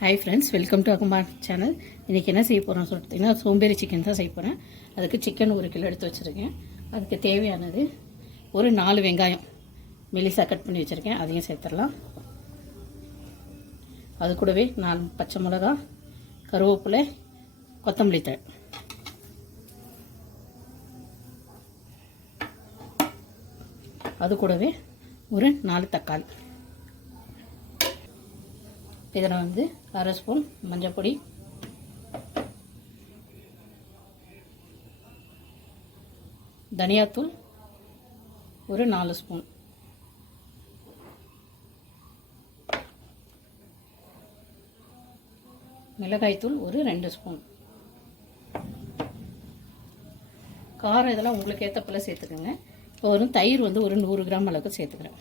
Hi friends, welcome to Akumar channel. இன்றைக்கி என்ன செய்ய போகிறோம் சொல்லிட்டிங்கன்னா, சோம்பேறி சிக்கன் தான் செய்ய போகிறேன். அதுக்கு சிக்கன் 1 கிலோ எடுத்து வச்சுருக்கேன். அதுக்கு தேவையானது ஒரு 4 வெங்காயம் மெலிசாக கட் பண்ணி வச்சுருக்கேன், அதையும் சேர்த்துடலாம். அது கூடவே 4 பச்சை மிளகா, கருவேப்பிலை, கொத்தமல்லி தழை. அது கூடவே ஒரு 4 தக்காளி. இதில் வந்து 1/2 ஸ்பூன் மஞ்சள் பொடி, தனியாத்தூள் ஒரு 4 ஸ்பூன், மிளகாய்த்தூள் ஒரு 2 ஸ்பூன். காரம் இதெல்லாம் உங்களுக்கு ஏற்ற போல் சேர்த்துக்கோங்க. இப்போ ஒரு தயிர் வந்து ஒரு 100 கிராம் அளவுக்கு சேர்த்துக்கிறேன்.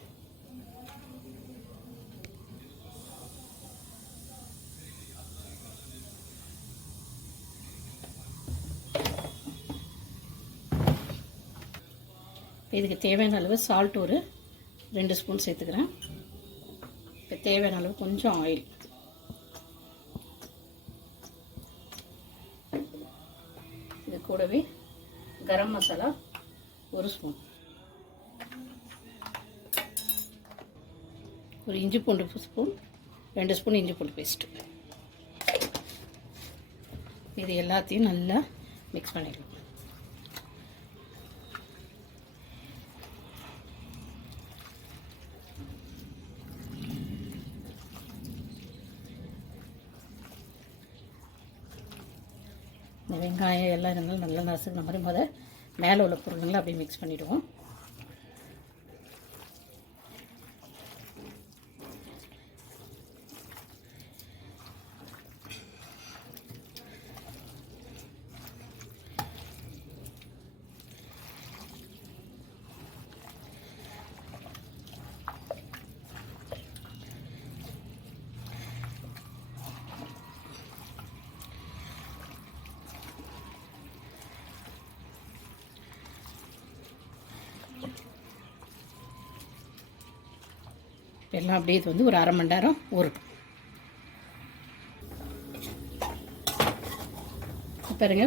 இதுக்கு தேவையான அளவு சால்ட் ஒரு 2 ஸ்பூன் சேர்த்துக்கிறேன். இப்போ தேவையான அளவு கொஞ்சம் ஆயில், இது கூடவே கரம் மசாலா 1 ஸ்பூன், ஒரு இஞ்சி பூண்டு ஸ்பூன் 2 ஸ்பூன் இஞ்சி பூண்டு பேஸ்ட்டு. இது எல்லாத்தையும் நல்லா மிக்ஸ் பண்ணிடலாம். இந்த வெங்காயம் எல்லாம் இருந்தாலும் நல்லா நசுக்கிற மாதிரி மேலே உள்ள பொருளுங்களை அப்படியே மிக்ஸ் பண்ணிவிடுவோம். எல்லாம் அப்படியே இது வந்து ஒரு 1/2 மணி நேரம் ஊறட்டும். பாருங்க,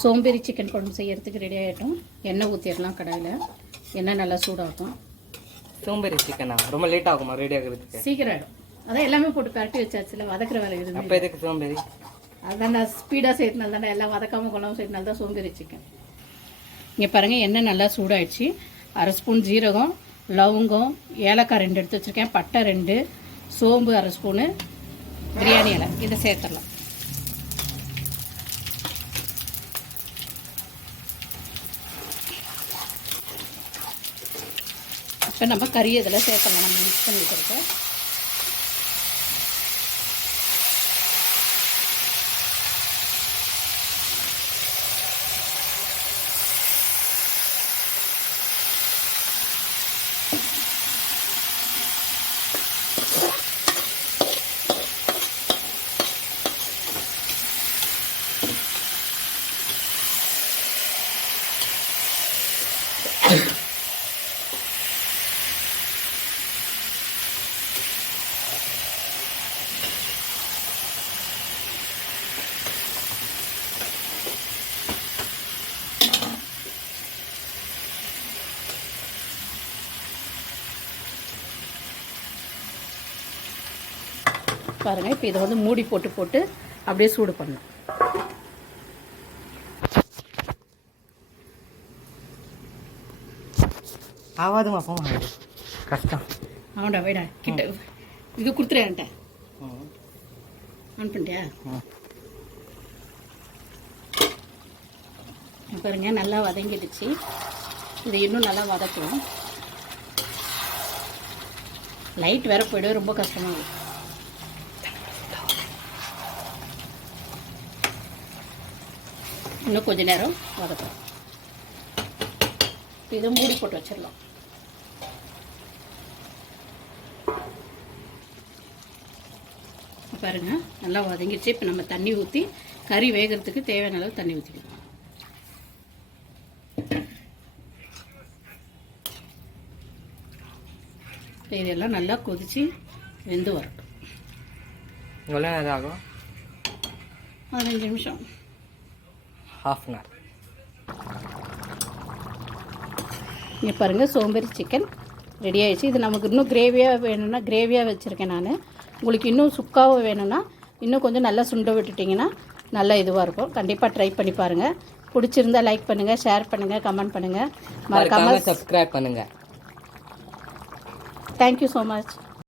சோம்பேறி சிக்கன் குழம்பு செய்யறதுக்கு ரெடி ஆகிட்டோம். எண்ணெய் ஊற்றிடலாம் கடாயில். எண்ணெய் நல்லா சூடாகும். சோம்பேறி சிக்கனா ரொம்ப லேட் ஆகுமா ரெடி ஆகிறதுக்கு? சீக்கிரம் ஆகிடும். அதான் எல்லாமே போட்டு பரட்டி வச்சாச்சுல, வதக்குற வேலை இருக்குது. அப்போ எதுக்கு சோம்பேறி? அதான் நான் ஸ்பீடாக செய்யறதுனால தானே, எல்லாம் வதக்காமல் குழம்பு செய்யறதுனால தான் சோம்பேறி சிக்கன். இங்கே பாருங்கள், எண்ணெய் நல்லா சூடாகிடுச்சு. 1/2 ஸ்பூன் ஜீரகம், லவங்கம், ஏலக்காய் 2 எடுத்து வச்சுருக்கேன், பட்டை 2, சோம்பு 1/2 ஸ்பூனு, பிரியாணி இலை இதை சேர்த்துடலாம். இப்போ நம்ம கறி இதில் சேர்த்துடலாம். நம்ம மிக்ஸ் பண்ணி வச்சுருக்கோம். பாருங்கள், இப்போ இதை வந்து மூடி போட்டு அப்படியே சூடு பண்ணணும். ஆவாதுமா போமா, கஷ்டம். ஆமாண்டா, வைடா கிட்ட இது கொடுத்துறேன்ட்ட. ஆன் பண்ணிட்டியா? பாருங்க, நல்லா வதங்கிடுச்சு. இது இன்னும் நல்லா வதக்கணும். லைட் வேற போய்டும், ரொம்ப கஷ்டமாக இருக்கும். இன்னும் கொஞ்ச நேரம் வதக்கலாம். இதை மூடி போட்டு வச்சிடலாம். பாருங்க, நல்லா வதங்கிடுச்சு. இப்போ நம்ம தண்ணி ஊற்றி கறி வேகிறதுக்கு தேவையான அளவு தண்ணி ஊற்றிக்கலாம். இதெல்லாம் நல்லா கொதித்து வெந்து வரட்டும். எவ்வளோ நேரம் ஆகும்? 15 நிமிஷம். Half an hour. இங்கே பாருங்கள் சோம்பேறி சிக்கன் ரெடி ஆகிடுச்சு. இது நமக்கு இன்னும் கிரேவியாக வேணும்னா கிரேவியாக வச்சுருக்கேன் நான். உங்களுக்கு இன்னும் சுக்காவும் வேணும்னா இன்னும் கொஞ்சம் நல்லா சுண்ட விட்டுட்டிங்கன்னா நல்லா இதுவாக இருக்கும். கண்டிப்பாக ட்ரை பண்ணி பாருங்கள். பிடிச்சிருந்தா லைக் பண்ணுங்கள், ஷேர் பண்ணுங்கள், கமெண்ட் பண்ணுங்கள், மறக்காமல் சப்ஸ்கிரைப் பண்ணுங்கள். Thank you so much.